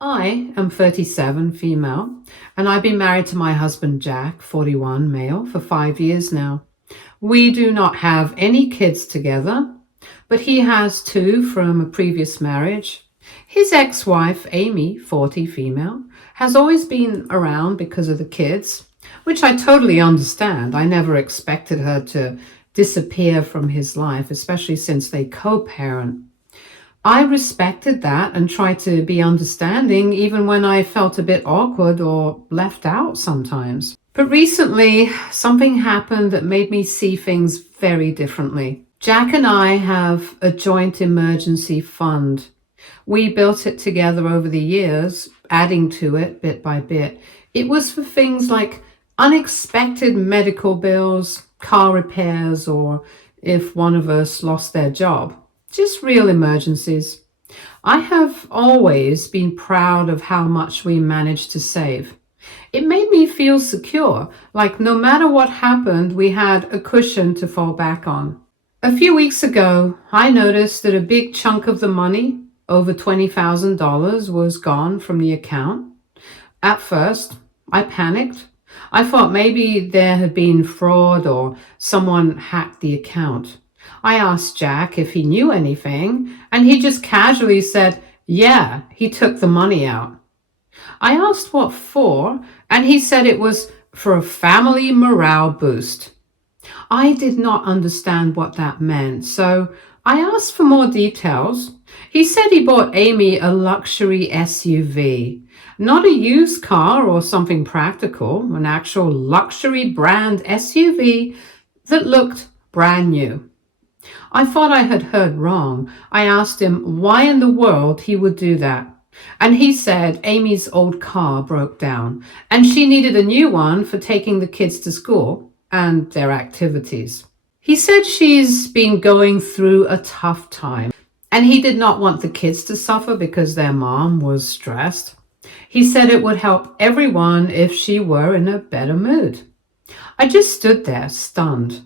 I am 37, female, and I've been married to my husband Jack, 41, male, for 5 years now. We do not have any kids together, but he has two from a previous marriage. His ex-wife, Amy, 40, female, has always been around because of the kids, which I totally understand. I never expected her to disappear from his life, especially since they co-parent. I respected that and tried to be understanding even when I felt a bit awkward or left out sometimes. But recently, something happened that made me see things very differently. Jack and I have a joint emergency fund. We built it together over the years, adding to it bit by bit. It was for things like unexpected medical bills, car repairs, or if one of us lost their job. Just real emergencies. I have always been proud of how much we managed to save. It made me feel secure, like no matter what happened, we had a cushion to fall back on. A few weeks ago, I noticed that a big chunk of the money, over $20,000, was gone from the account. At first, I panicked. I thought maybe there had been fraud or someone hacked the account. I asked Jack if he knew anything, and he just casually said, yeah, he took the money out. I asked what for, and he said it was for a family morale boost. I did not understand what that meant, so I asked for more details. He said he bought Amy a luxury SUV, not a used car or something practical, an actual luxury brand SUV that looked brand new. I thought I had heard wrong. I asked him why in the world he would do that. And he said Amy's old car broke down and she needed a new one for taking the kids to school and their activities. He said she's been going through a tough time and he did not want the kids to suffer because their mom was stressed. He said it would help everyone if she were in a better mood. I just stood there stunned.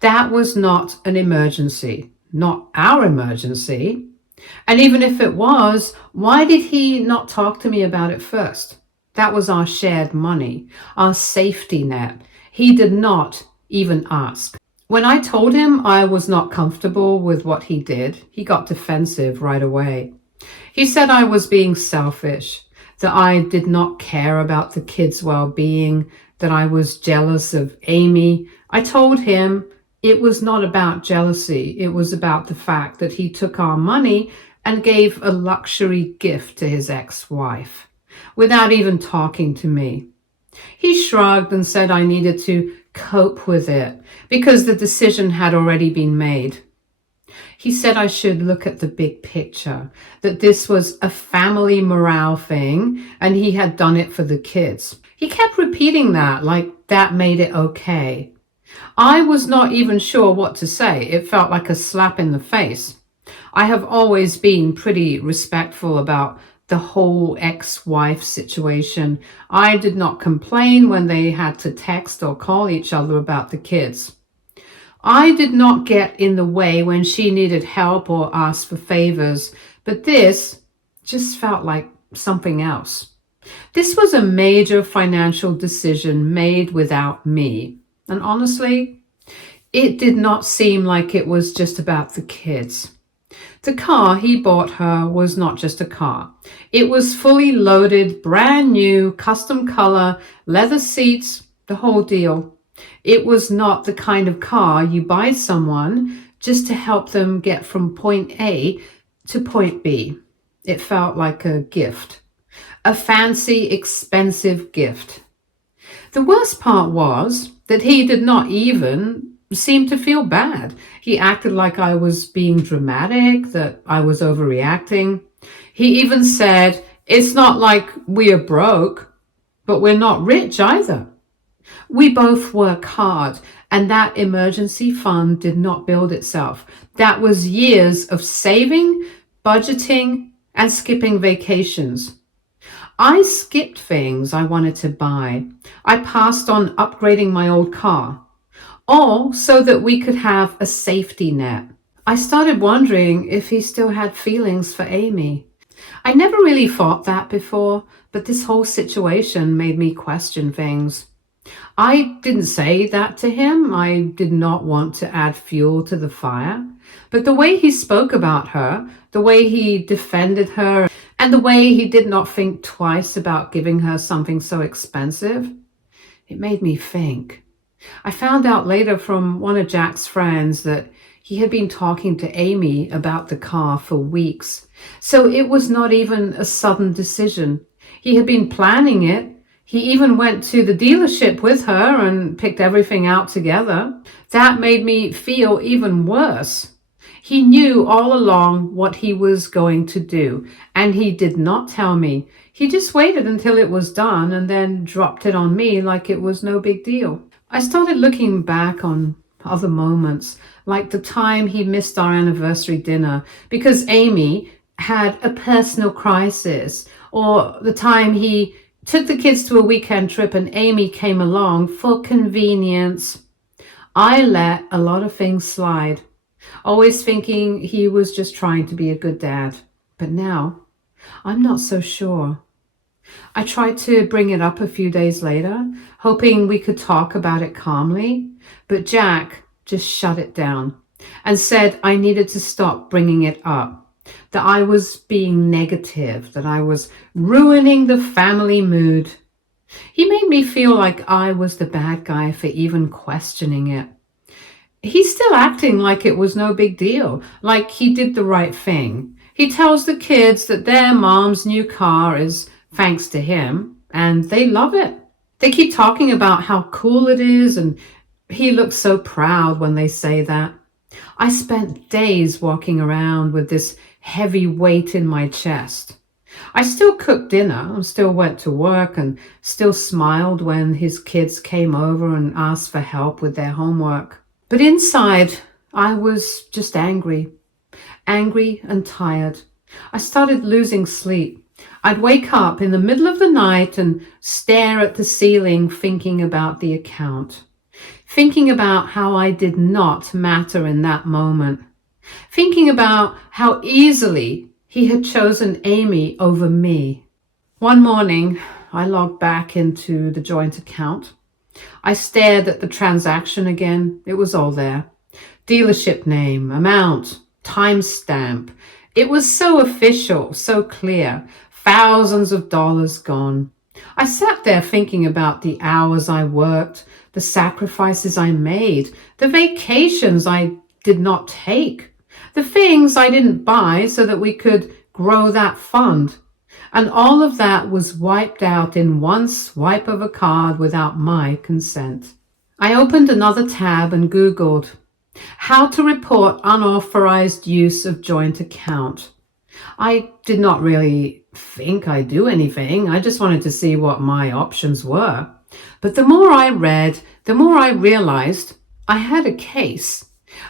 That was not an emergency, not our emergency. And even if it was, why did he not talk to me about it first? That was our shared money, our safety net. He did not even ask. When I told him I was not comfortable with what he did, he got defensive right away. He said I was being selfish, that I did not care about the kids' well-being, that I was jealous of Amy. I told him it was not about jealousy. It was about the fact that he took our money and gave a luxury gift to his ex-wife without even talking to me. He shrugged and said I needed to cope with it because the decision had already been made. He said I should look at the big picture, that this was a family morale thing and he had done it for the kids. He kept repeating that like that made it okay. I was not even sure what to say. It felt like a slap in the face. I have always been pretty respectful about the whole ex-wife situation. I did not complain when they had to text or call each other about the kids. I did not get in the way when she needed help or asked for favors, but this just felt like something else. This was a major financial decision made without me. And honestly, it did not seem like it was just about the kids. The car he bought her was not just a car. It was fully loaded, brand new, custom color, leather seats, the whole deal. It was not the kind of car you buy someone just to help them get from point A to point B. It felt like a gift, a fancy, expensive gift. The worst part was that he did not even seem to feel bad. He acted like I was being dramatic, that I was overreacting. He even said, it's not like we are broke, but we're not rich either. We both work hard, and that emergency fund did not build itself. That was years of saving, budgeting, and skipping vacations. I skipped things I wanted to buy. I passed on upgrading my old car, all so that we could have a safety net. I started wondering if he still had feelings for Amy. I never really thought that before, but this whole situation made me question things. I didn't say that to him. I did not want to add fuel to the fire. But the way he spoke about her, the way he defended her, and the way he did not think twice about giving her something so expensive, it made me think. I found out later from one of Jack's friends that he had been talking to Amy about the car for weeks. So it was not even a sudden decision. He had been planning it. He even went to the dealership with her and picked everything out together. That made me feel even worse. He knew all along what he was going to do, and he did not tell me. He just waited until it was done and then dropped it on me like it was no big deal. I started looking back on other moments, like the time he missed our anniversary dinner because Amy had a personal crisis, or the time he took the kids to a weekend trip and Amy came along for convenience. I let a lot of things slide, always thinking he was just trying to be a good dad. But now, I'm not so sure. I tried to bring it up a few days later, hoping we could talk about it calmly, but Jack just shut it down and said I needed to stop bringing it up, that I was being negative, that I was ruining the family mood. He made me feel like I was the bad guy for even questioning it. He's still acting like it was no big deal, like he did the right thing. He tells the kids that their mom's new car is thanks to him, and they love it. They keep talking about how cool it is, and he looks so proud when they say that. I spent days walking around with this heavy weight in my chest. I still cooked dinner, and still went to work, and still smiled when his kids came over and asked for help with their homework. But inside, I was just angry and tired. I started losing sleep. I'd wake up in the middle of the night and stare at the ceiling thinking about the account, thinking about how I did not matter in that moment, thinking about how easily he had chosen Amy over me. One morning, I logged back into the joint account. I stared at the transaction again. It was all there. Dealership name, amount, timestamp. It was so official, so clear. Thousands of dollars gone. I sat there thinking about the hours I worked, the sacrifices I made, the vacations I did not take, the things I didn't buy so that we could grow that fund. And all of that was wiped out in one swipe of a card without my consent. I opened another tab and Googled how to report unauthorized use of joint account. I did not really think I'd do anything. I just wanted to see what my options were. But the more I read, the more I realized I had a case.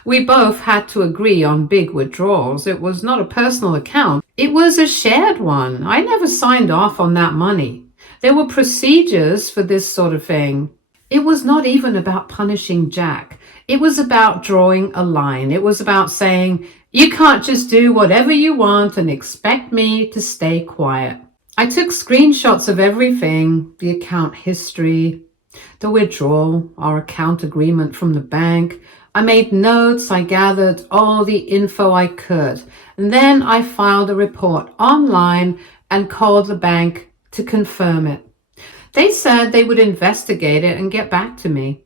We both had to agree on big withdrawals. It was not a personal account. It was a shared one. I never signed off on that money. There were procedures for this sort of thing. It was not even about punishing Jack. It was about drawing a line. It was about saying, you can't just do whatever you want and expect me to stay quiet. I took screenshots of everything, the account history, the withdrawal, our account agreement from the bank. I made notes, I gathered all the info I could, and then I filed a report online and called the bank to confirm it. They said they would investigate it and get back to me.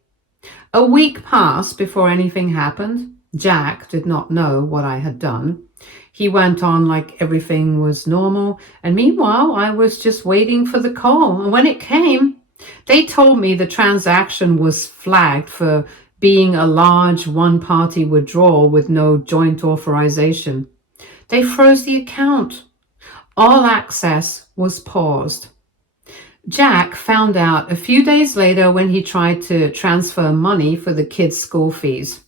A week passed before anything happened. Jack did not know what I had done. He went on like everything was normal, and meanwhile I was just waiting for the call. And when it came, they told me the transaction was flagged for being a large one-party withdrawal with no joint authorization. They froze the account. All access was paused. Jack found out a few days later when he tried to transfer money for the kids' school fees.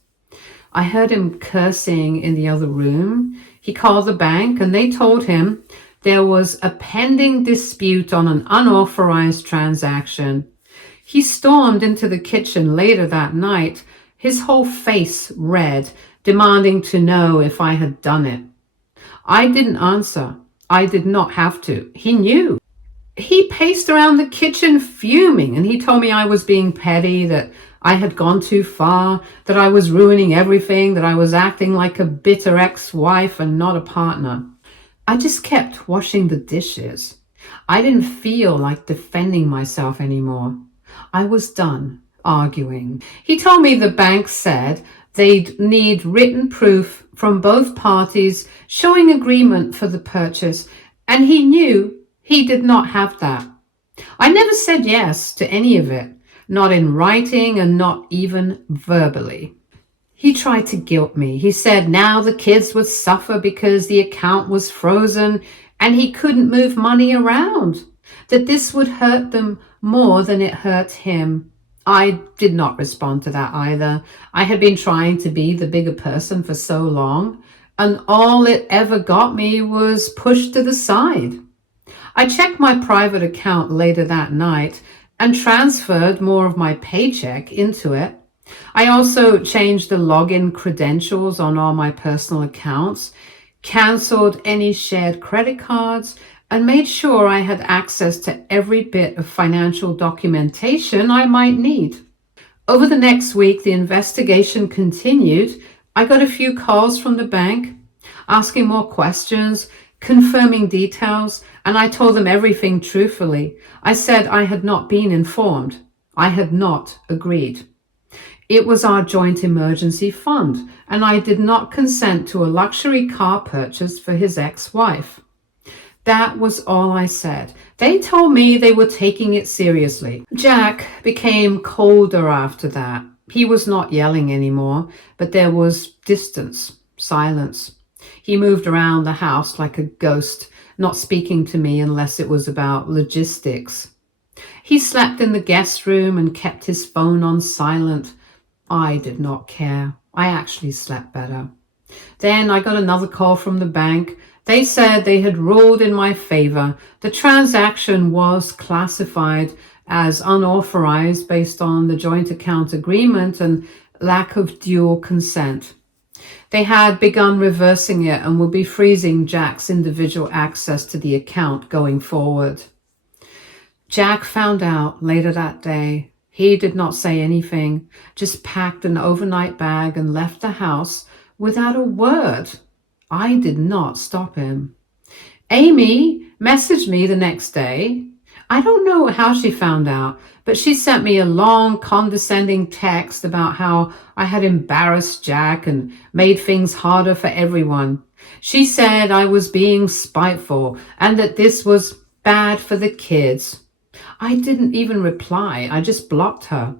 I heard him cursing in the other room. He called the bank and they told him there was a pending dispute on an unauthorized transaction. He stormed into the kitchen later that night, his whole face red, demanding to know if I had done it. I didn't answer. I did not have to. He knew. He paced around the kitchen fuming, and he told me I was being petty, that I had gone too far, that I was ruining everything, that I was acting like a bitter ex-wife and not a partner. I just kept washing the dishes. I didn't feel like defending myself anymore. I was done arguing. He told me the bank said they'd need written proof from both parties showing agreement for the purchase, and he knew he did not have that. I never said yes to any of it, not in writing and not even verbally. He tried to guilt me. He said now the kids would suffer because the account was frozen and he couldn't move money around, that this would hurt them more than it hurt him. I did not respond to that either. I had been trying to be the bigger person for so long, and all it ever got me was pushed to the side. I checked my private account later that night and transferred more of my paycheck into it. I also changed the login credentials on all my personal accounts, canceled any shared credit cards, and made sure I had access to every bit of financial documentation I might need. Over the next week, the investigation continued. I got a few calls from the bank, asking more questions, confirming details, and I told them everything truthfully. I said I had not been informed. I had not agreed. It was our joint emergency fund, and I did not consent to a luxury car purchase for his ex-wife. That was all I said. They told me they were taking it seriously. Jack became colder after that. He was not yelling anymore, but there was distance, silence. He moved around the house like a ghost, not speaking to me unless it was about logistics. He slept in the guest room and kept his phone on silent. I did not care. I actually slept better. Then I got another call from the bank. They said they had ruled in my favor. The transaction was classified as unauthorized based on the joint account agreement and lack of dual consent. They had begun reversing it and would be freezing Jack's individual access to the account going forward. Jack found out later that day. He did not say anything, just packed an overnight bag and left the house without a word. I did not stop him. Amy messaged me the next day. I don't know how she found out, but she sent me a long, condescending text about how I had embarrassed Jack and made things harder for everyone. She said I was being spiteful and that this was bad for the kids. I didn't even reply. I just blocked her.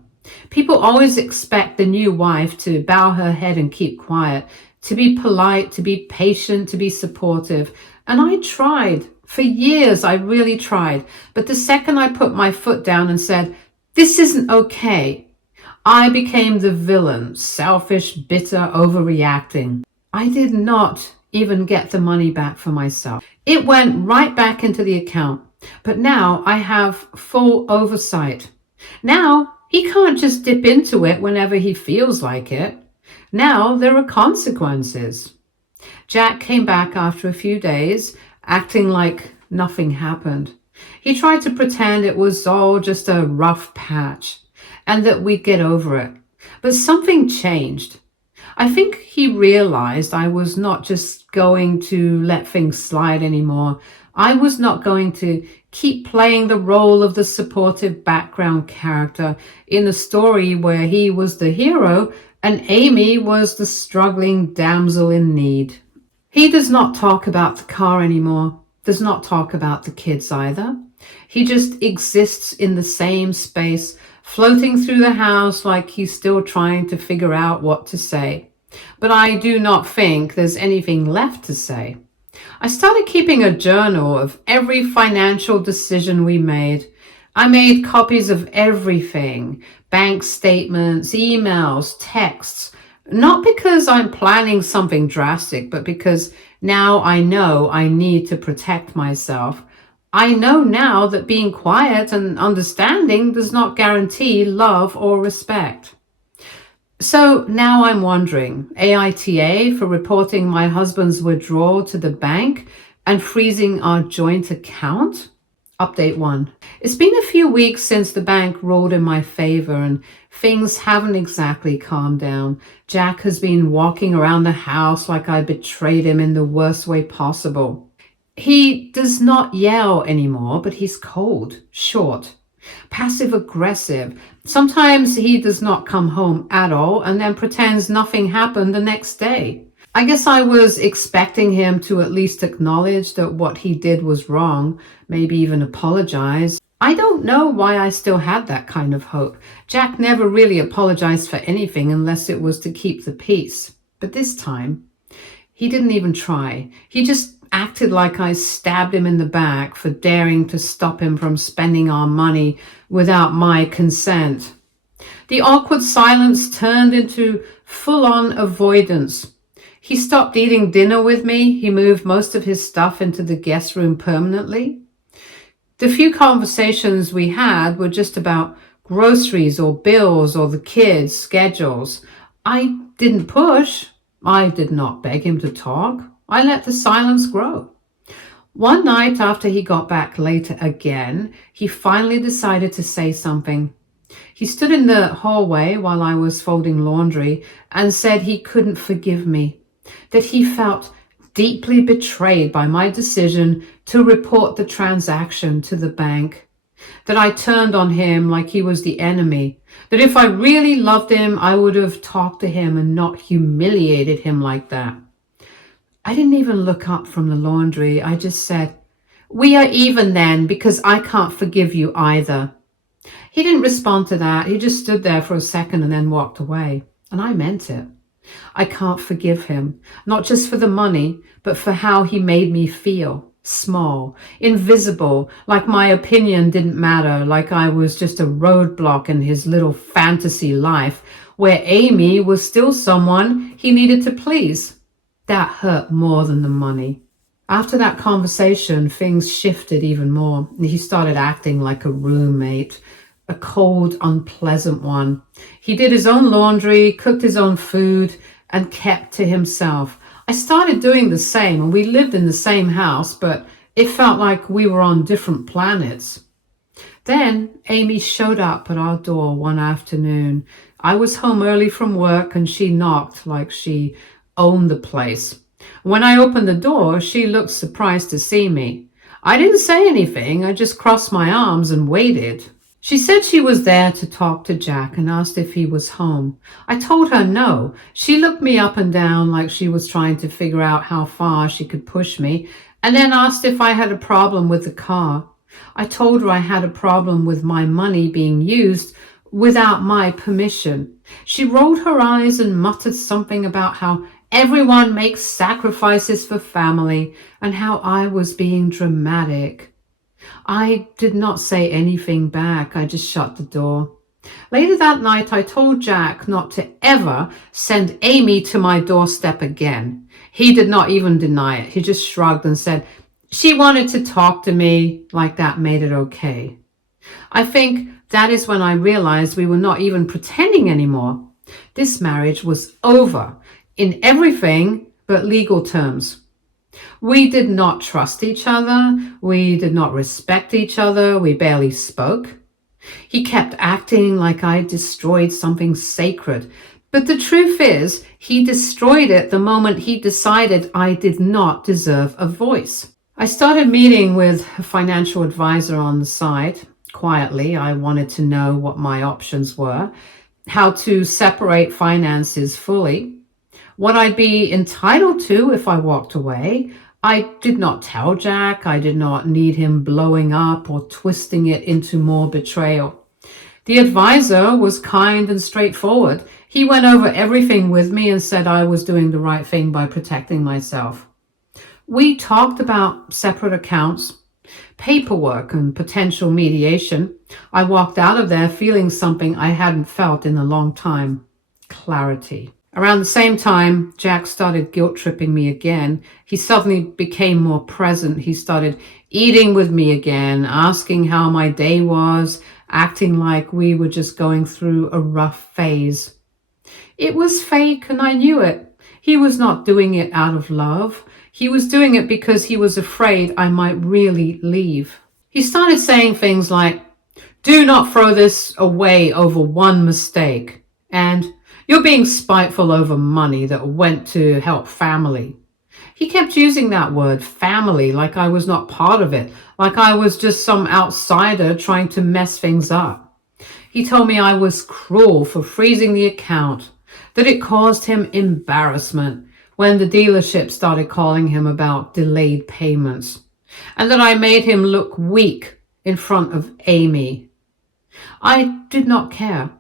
People always expect the new wife to bow her head and keep quiet, to be polite, to be patient, to be supportive. And I tried. For years, I really tried. But the second I put my foot down and said, this isn't okay, I became the villain, selfish, bitter, overreacting. I did not even get the money back for myself. It went right back into the account. But now I have full oversight. Now he can't just dip into it whenever he feels like it. Now there are consequences. Jack came back after a few days, acting like nothing happened. He tried to pretend it was all just a rough patch and that we'd get over it. But something changed. I think he realized I was not just going to let things slide anymore. I was not going to keep playing the role of the supportive background character in a story where he was the hero and Amy was the struggling damsel in need. He does not talk about the car anymore, does not talk about the kids either. He just exists in the same space, floating through the house like he's still trying to figure out what to say. But I do not think there's anything left to say. I started keeping a journal of every financial decision we made. I made copies of everything, bank statements, emails, texts, not because I'm planning something drastic, but because now I know I need to protect myself. I know now that being quiet and understanding does not guarantee love or respect. So now I'm wondering, AITA for reporting my husband's withdrawal to the bank and freezing our joint account? Update 1. It's been a few weeks since the bank ruled in my favor and things haven't exactly calmed down. Jack has been walking around the house like I betrayed him in the worst way possible. He does not yell anymore, but he's cold, short, passive-aggressive. Sometimes he does not come home at all and then pretends nothing happened the next day. I guess I was expecting him to at least acknowledge that what he did was wrong, maybe even apologize. I don't know why I still had that kind of hope. Jack never really apologized for anything unless it was to keep the peace. But this time, he didn't even try. He just acted like I stabbed him in the back for daring to stop him from spending our money without my consent. The awkward silence turned into full-on avoidance. He stopped eating dinner with me. He moved most of his stuff into the guest room permanently. The few conversations we had were just about groceries or bills or the kids' schedules. I didn't push. I did not beg him to talk. I let the silence grow. One night after he got back later again, he finally decided to say something. He stood in the hallway while I was folding laundry and said he couldn't forgive me, that he felt deeply betrayed by my decision to report the transaction to the bank, that I turned on him like he was the enemy, that if I really loved him, I would have talked to him and not humiliated him like that. I didn't even look up from the laundry. I just said, "We are even then because I can't forgive you either." He didn't respond to that. He just stood there for a second and then walked away. And I meant it. I can't forgive him, not just for the money, but for how he made me feel. Small, invisible, like my opinion didn't matter, like I was just a roadblock in his little fantasy life, where Amy was still someone he needed to please. That hurt more than the money. After that conversation, things shifted even more. He started acting like a roommate, a cold, unpleasant one. He did his own laundry, cooked his own food, and kept to himself. I started doing the same, and we lived in the same house, but it felt like we were on different planets. Then Amy showed up at our door one afternoon. I was home early from work, and she knocked like she owned the place. When I opened the door, she looked surprised to see me. I didn't say anything. I just crossed my arms and waited. She said she was there to talk to Jack and asked if he was home. I told her no. She looked me up and down like she was trying to figure out how far she could push me, and then asked if I had a problem with the car. I told her I had a problem with my money being used without my permission. She rolled her eyes and muttered something about how everyone makes sacrifices for family and how I was being dramatic. I did not say anything back. I just shut the door. Later that night, I told Jack not to ever send Amy to my doorstep again. He did not even deny it. He just shrugged and said, "She wanted to talk to me," like that made it okay. I think that is when I realized we were not even pretending anymore. This marriage was over in everything but legal terms. We did not trust each other. We did not respect each other. We barely spoke. He kept acting like I destroyed something sacred. But the truth is, he destroyed it the moment he decided I did not deserve a voice. I started meeting with a financial advisor on the side. Quietly, I wanted to know what my options were, how to separate finances fully, what I'd be entitled to if I walked away. I did not tell Jack. I did not need him blowing up or twisting it into more betrayal. The advisor was kind and straightforward. He went over everything with me and said I was doing the right thing by protecting myself. We talked about separate accounts, paperwork, and potential mediation. I walked out of there feeling something I hadn't felt in a long time: clarity. Around the same time, Jack started guilt-tripping me again. He suddenly became more present. He started eating with me again, asking how my day was, acting like we were just going through a rough phase. It was fake, and I knew it. He was not doing it out of love. He was doing it because he was afraid I might really leave. He started saying things like, "Do not throw this away over one mistake," and "You're being spiteful over money that went to help family." He kept using that word, family, like I was not part of it, like I was just some outsider trying to mess things up. He told me I was cruel for freezing the account, that it caused him embarrassment when the dealership started calling him about delayed payments, and that I made him look weak in front of Amy. I did not care.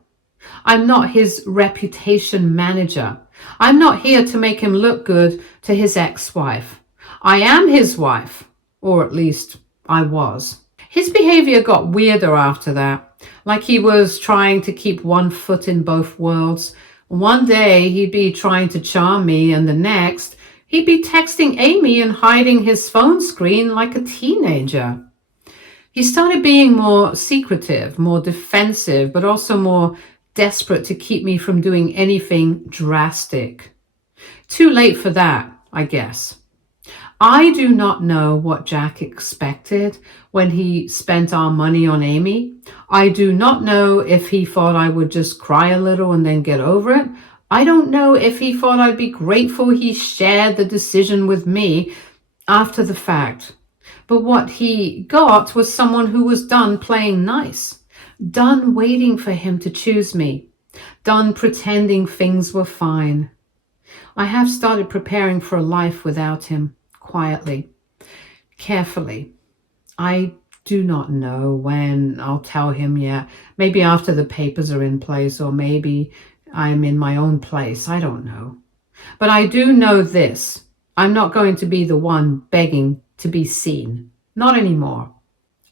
I'm not his reputation manager. I'm not here to make him look good to his ex-wife. I am his wife, or at least I was. His behavior got weirder after that, like he was trying to keep one foot in both worlds. One day he'd be trying to charm me, and the next he'd be texting Amy and hiding his phone screen like a teenager. He started being more secretive, more defensive, but also more desperate to keep me from doing anything drastic. Too late for that, I guess. I do not know what Jack expected when he spent our money on Amy. I do not know if he thought I would just cry a little and then get over it. I don't know if he thought I'd be grateful he shared the decision with me after the fact. But what he got was someone who was done playing nice, done waiting for him to choose me, done pretending things were fine. I have started preparing for a life without him, quietly, carefully. I do not know when I'll tell him yet. Maybe after the papers are in place, or maybe I'm in my own place. I don't know. But I do know this. I'm not going to be the one begging to be seen. Not anymore.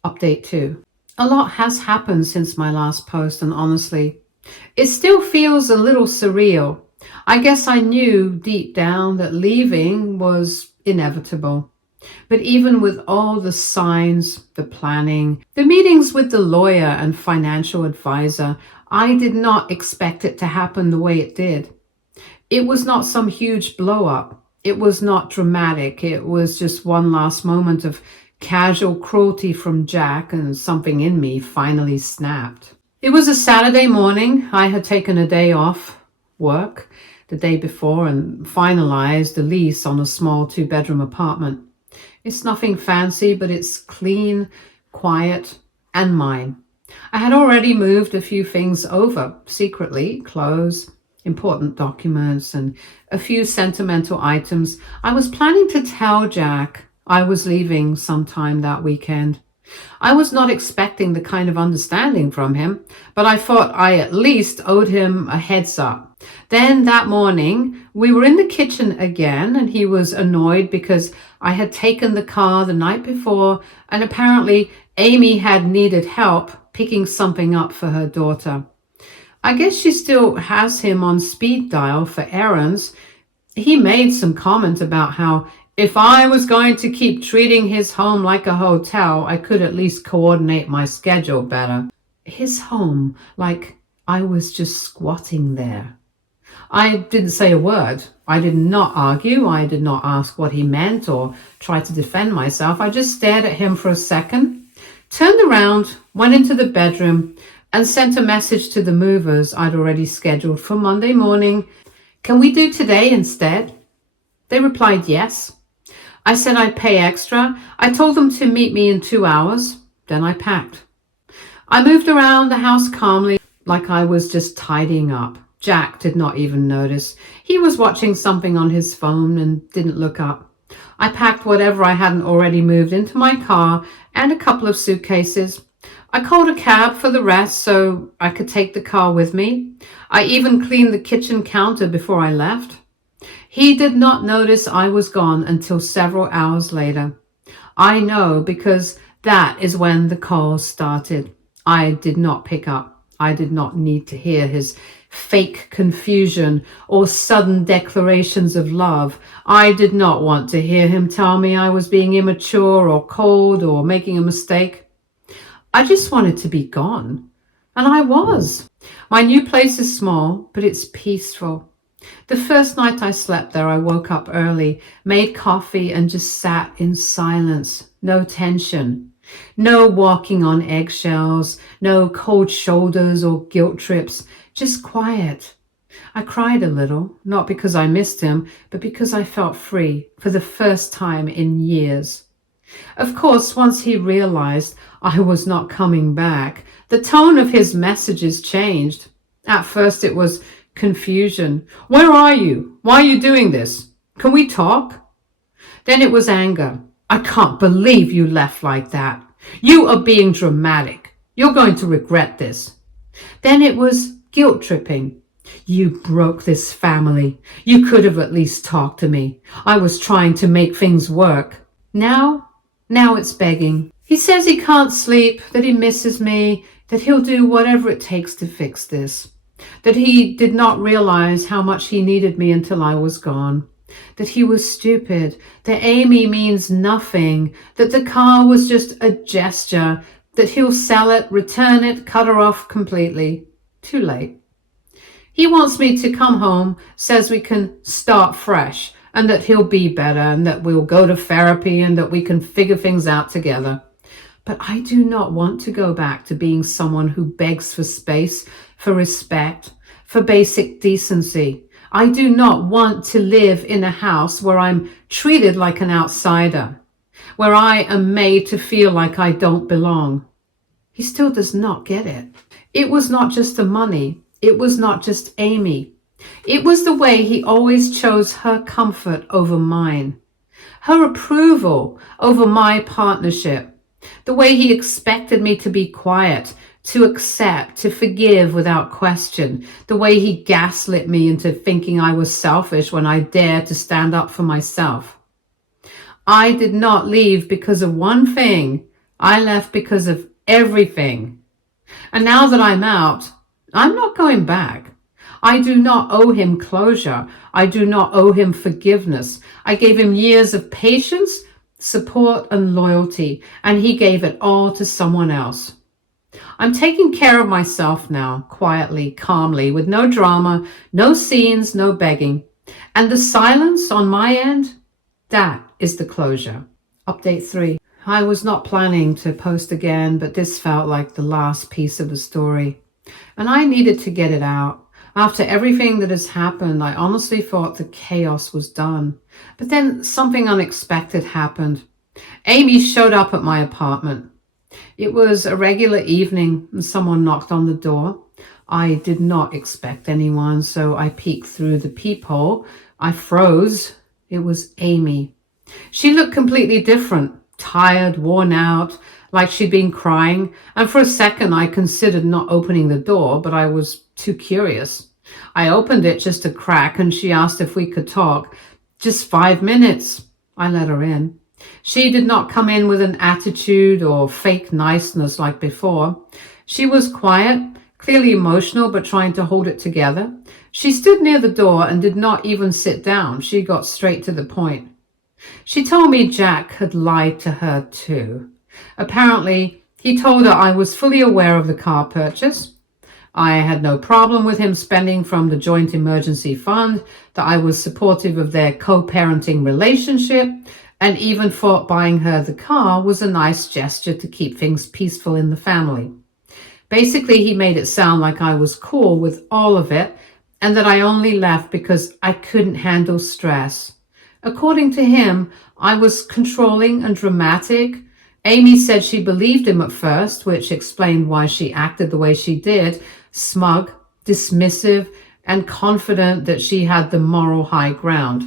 Update 2. A lot has happened since my last post, and honestly, it still feels a little surreal. I guess I knew deep down that leaving was inevitable. But even with all the signs, the planning, the meetings with the lawyer and financial advisor, I did not expect it to happen the way it did. It was not some huge blow up. It was not dramatic. It was just one last moment of casual cruelty from Jack, and something in me finally snapped. It was a Saturday morning. I had taken a day off work the day before and finalized the lease on a small 2-bedroom apartment. It's nothing fancy, but it's clean, quiet, and mine. I had already moved a few things over secretly, clothes, important documents, and a few sentimental items. I was planning to tell Jack I was leaving sometime that weekend. I was not expecting the kind of understanding from him, but I thought I at least owed him a heads up. Then that morning, we were in the kitchen again, and he was annoyed because I had taken the car the night before, and apparently Amy had needed help picking something up for her daughter. I guess she still has him on speed dial for errands. He made some comment about how if I was going to keep treating his home like a hotel, I could at least coordinate my schedule better. His home, like I was just squatting there. I didn't say a word. I did not argue. I did not ask what he meant or try to defend myself. I just stared at him for a second, turned around, went into the bedroom, and sent a message to the movers I'd already scheduled for Monday morning. "Can we do today instead?" They replied yes. I said I'd pay extra. I told them to meet me in 2 hours. Then I packed. I moved around the house calmly, like I was just tidying up. Jack did not even notice. He was watching something on his phone and didn't look up. I packed whatever I hadn't already moved into my car and a couple of suitcases. I called a cab for the rest so I could take the car with me. I even cleaned the kitchen counter before I left. He did not notice I was gone until several hours later. I know because that is when the calls started. I did not pick up. I did not need to hear his fake confusion or sudden declarations of love. I did not want to hear him tell me I was being immature or cold or making a mistake. I just wanted to be gone. And I was. My new place is small, but it's peaceful. The first night I slept there, I woke up early, made coffee, and just sat in silence. No tension. No walking on eggshells, no cold shoulders or guilt trips, just quiet. I cried a little, not because I missed him, but because I felt free for the first time in years. Of course, once he realized I was not coming back, the tone of his messages changed. At first it was confusion. Where are you? Why are you doing this? Can we talk? Then it was anger. I can't believe you left like that. You are being dramatic. You're going to regret this. Then it was guilt tripping. You broke this family. You could have at least talked to me. I was trying to make things work. Now it's begging. He says he can't sleep, that he misses me, that he'll do whatever it takes to fix this, that he did not realize how much he needed me until I was gone, that he was stupid, that Amy means nothing, that the car was just a gesture, that he'll sell it, return it, cut her off completely. Too late. He wants me to come home, says we can start fresh, and that he'll be better, and that we'll go to therapy, and that we can figure things out together. But I do not want to go back to being someone who begs for space, for respect, for basic decency. I do not want to live in a house where I'm treated like an outsider, where I am made to feel like I don't belong. He still does not get it. It was not just the money. It was not just Amy. It was the way he always chose her comfort over mine, her approval over my partnership, the way he expected me to be quiet, to accept, to forgive without question, the way he gaslit me into thinking I was selfish when I dared to stand up for myself. I did not leave because of one thing. I left because of everything. And now that I'm out, I'm not going back. I do not owe him closure. I do not owe him forgiveness. I gave him years of patience, support, and loyalty, and he gave it all to someone else. I'm taking care of myself now, quietly, calmly, with no drama, no scenes, no begging. And the silence on my end, that is the closure. Update 3. I was not planning to post again, but this felt like the last piece of the story. And I needed to get it out. After everything that has happened, I honestly thought the chaos was done. But then something unexpected happened. Amy showed up at my apartment. It was a regular evening and someone knocked on the door. I did not expect anyone, so I peeked through the peephole. I froze. It was Amy. She looked completely different, tired, worn out, like she'd been crying, and for a second I considered not opening the door, but I was too curious. I opened it just a crack, and she asked if we could talk. Just 5 minutes. I let her in. She did not come in with an attitude or fake niceness like before. She was quiet, clearly emotional, but trying to hold it together. She stood near the door and did not even sit down. She got straight to the point. She told me Jack had lied to her too. Apparently, he told her I was fully aware of the car purchase. I had no problem with him spending from the joint emergency fund, that I was supportive of their co-parenting relationship, and even thought buying her the car was a nice gesture to keep things peaceful in the family. Basically, he made it sound like I was cool with all of it, and that I only left because I couldn't handle stress. According to him, I was controlling and dramatic. Amy said she believed him at first, which explained why she acted the way she did, smug, dismissive, and confident that she had the moral high ground.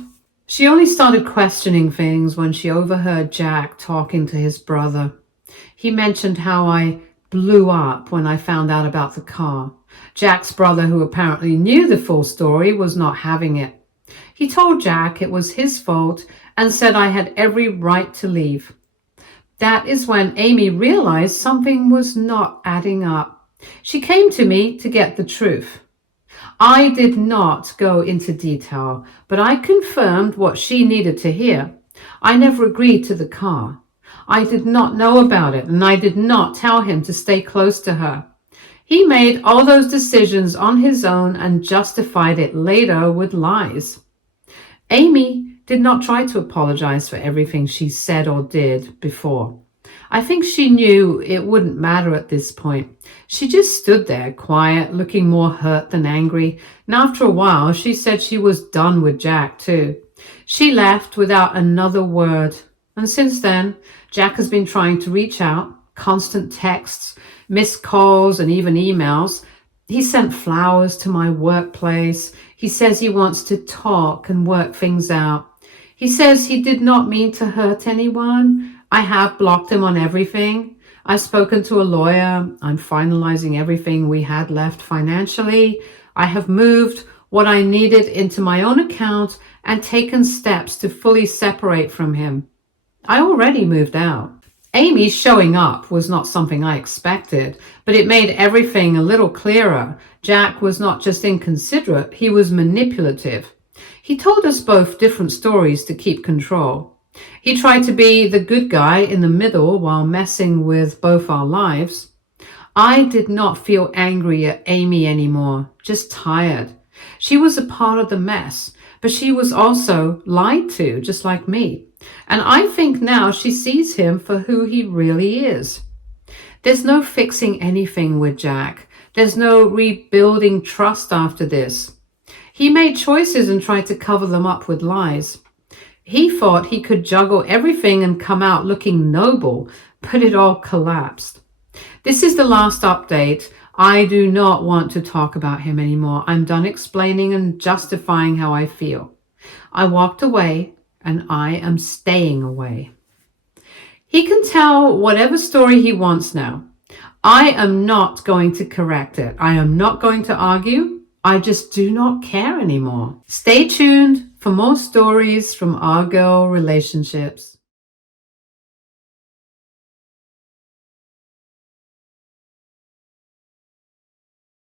She only started questioning things when she overheard Jack talking to his brother. He mentioned how I blew up when I found out about the car. Jack's brother, who apparently knew the full story, was not having it. He told Jack it was his fault and said I had every right to leave. That is when Amy realized something was not adding up. She came to me to get the truth. I did not go into detail, but I confirmed what she needed to hear. I never agreed to the car. I did not know about it, and I did not tell him to stay close to her. He made all those decisions on his own and justified it later with lies. Amy did not try to apologize for everything she said or did before. I think she knew it wouldn't matter at this point. She just stood there, quiet, looking more hurt than angry, and after a while she said she was done with Jack too. She left without another word, and since then, Jack has been trying to reach out, constant texts, missed calls, and even emails. He sent flowers to my workplace. He says he wants to talk and work things out. He says he did not mean to hurt anyone. I have blocked him on everything. I've spoken to a lawyer. I'm finalizing everything we had left financially. I have moved what I needed into my own account and taken steps to fully separate from him. I already moved out. Amy showing up was not something I expected, but it made everything a little clearer. Jack was not just inconsiderate, he was manipulative. He told us both different stories to keep control. He tried to be the good guy in the middle while messing with both our lives. I did not feel angry at Amy anymore, just tired. She was a part of the mess, but she was also lied to, just like me. And I think now she sees him for who he really is. There's no fixing anything with Jack. There's no rebuilding trust after this. He made choices and tried to cover them up with lies. He thought he could juggle everything and come out looking noble, but it all collapsed. This is the last update. I do not want to talk about him anymore. I'm done explaining and justifying how I feel. I walked away, and I am staying away. He can tell whatever story he wants now. I am not going to correct it. I am not going to argue. I just do not care anymore. Stay tuned for more stories from our girl relationships.